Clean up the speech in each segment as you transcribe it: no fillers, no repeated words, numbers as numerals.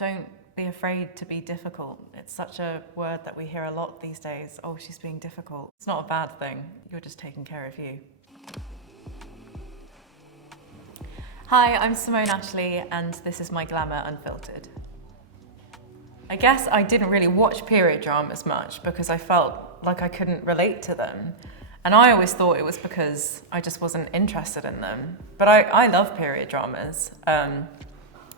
Don't be afraid to be difficult. It's such a word that we hear a lot these days. Oh, she's being difficult. It's not a bad thing. You're just taking care of you. Hi, I'm Simone Ashley, and this is my Glamour Unfiltered. I guess I didn't really watch period dramas much because I felt like I couldn't relate to them. And I always thought it was because I just wasn't interested in them. But I love period dramas.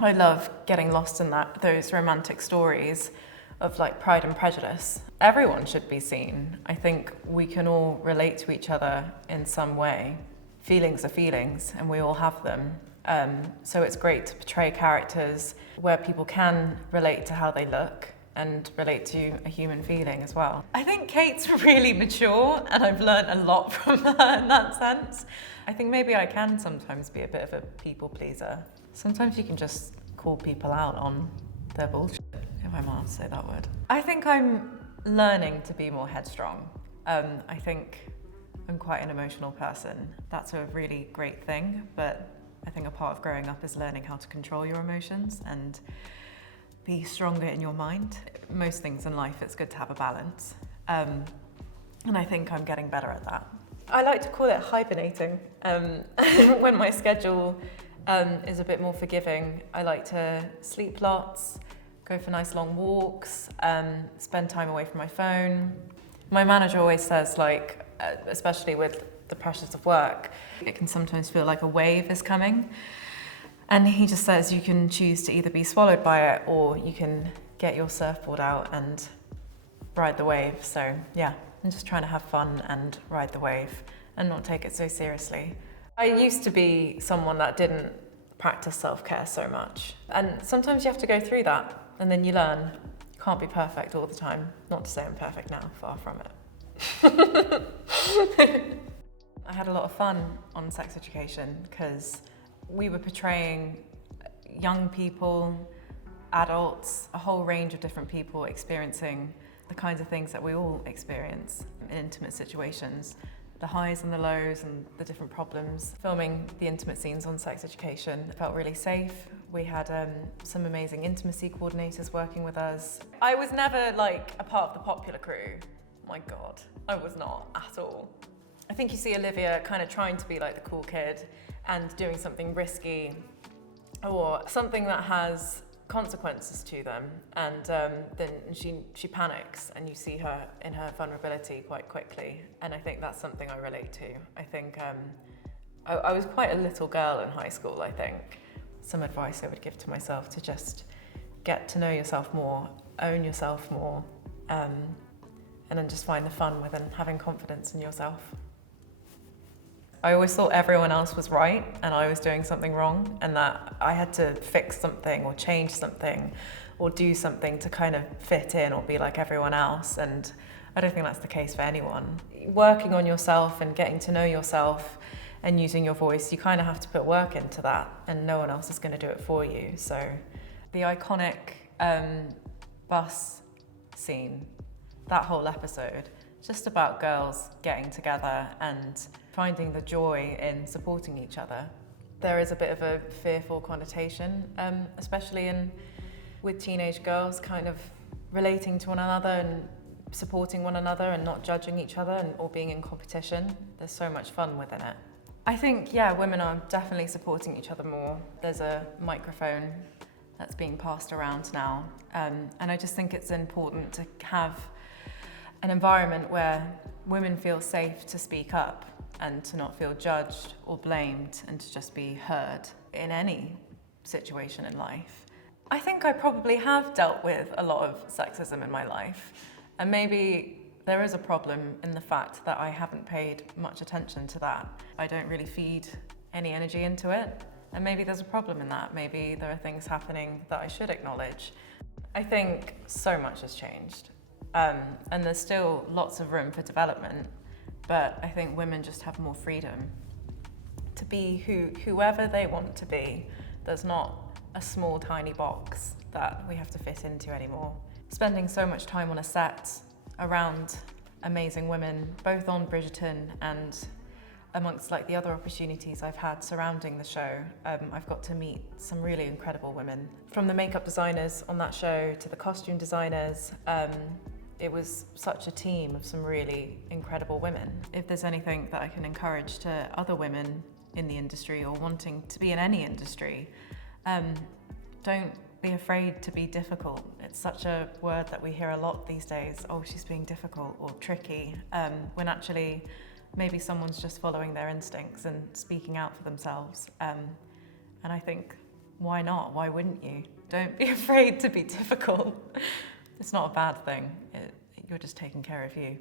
I love getting lost in those romantic stories of like Pride and Prejudice. Everyone should be seen. I think we can all relate to each other in some way. Feelings are feelings, and we all have them. So it's great to portray characters where people can relate to how they look and relate to a human feeling as well. I think Kate's really mature, and I've learned a lot from her in that sense. I think maybe I can sometimes be a bit of a people pleaser. Sometimes you can just call people out on their bullshit, if I'm allowed to say that word. I think I'm learning to be more headstrong. I think I'm quite an emotional person. That's a really great thing, but I think a part of growing up is learning how to control your emotions and be stronger in your mind. Most things in life, it's good to have a balance. And I think I'm getting better at that. I like to call it hibernating. When my schedule is a bit more forgiving, I like to sleep lots, go for nice long walks, spend time away from my phone. My manager always says, like, especially with the pressures of work, it can sometimes feel like a wave is coming. And he just says you can choose to either be swallowed by it or you can get your surfboard out and ride the wave. So yeah, I'm just trying to have fun and ride the wave and not take it so seriously. I used to be someone that didn't practice self-care so much. And sometimes you have to go through that and then you learn. You can't be perfect all the time. Not to say I'm perfect now, far from it. I had a lot of fun on Sex Education because we were portraying young people, adults, a whole range of different people experiencing the kinds of things that we all experience in intimate situations, the highs and the lows and the different problems. Filming the intimate scenes on Sex Education felt really safe. We had some amazing intimacy coordinators working with us. I was never like a part of the popular crew. My God, I was not at all. I think you see Olivia kind of trying to be like the cool kid and doing something risky or something that has consequences to them, and then she panics and you see her in her vulnerability quite quickly, and I think that's something I relate to. I think I was quite a little girl in high school. I think some advice I would give to myself to just get to know yourself more, own yourself more, and then just find the fun within having confidence in yourself. I always thought everyone else was right and I was doing something wrong, and that I had to fix something or change something or do something to kind of fit in or be like everyone else, and I don't think that's the case for anyone. Working on yourself and getting to know yourself and using your voice, you kind of have to put work into that, and no one else is going to do it for you. So the iconic bus scene, that whole episode, just about girls getting together and finding the joy in supporting each other. There is a bit of a fearful connotation, especially with teenage girls kind of relating to one another and supporting one another and not judging each other or being in competition. There's so much fun within it. I think, yeah, women are definitely supporting each other more. There's a microphone that's being passed around now, and I just think it's important to have an environment where women feel safe to speak up and to not feel judged or blamed, and to just be heard in any situation in life. I think I probably have dealt with a lot of sexism in my life, and maybe there is a problem in the fact that I haven't paid much attention to that. I don't really feed any energy into it, and maybe there's a problem in that. Maybe there are things happening that I should acknowledge. I think so much has changed. And there's still lots of room for development, but I think women just have more freedom to be whoever they want to be. There's not a small, tiny box that we have to fit into anymore. Spending so much time on a set around amazing women, both on Bridgerton and amongst like the other opportunities I've had surrounding the show, I've got to meet some really incredible women. From the makeup designers on that show to the costume designers, it was such a team of some really incredible women. If there's anything that I can encourage to other women in the industry or wanting to be in any industry, don't be afraid to be difficult. It's such a word that we hear a lot these days, oh, she's being difficult or tricky, when actually maybe someone's just following their instincts and speaking out for themselves. And I think, why not? Why wouldn't you? Don't be afraid to be difficult. It's not a bad thing. You're just taking care of you.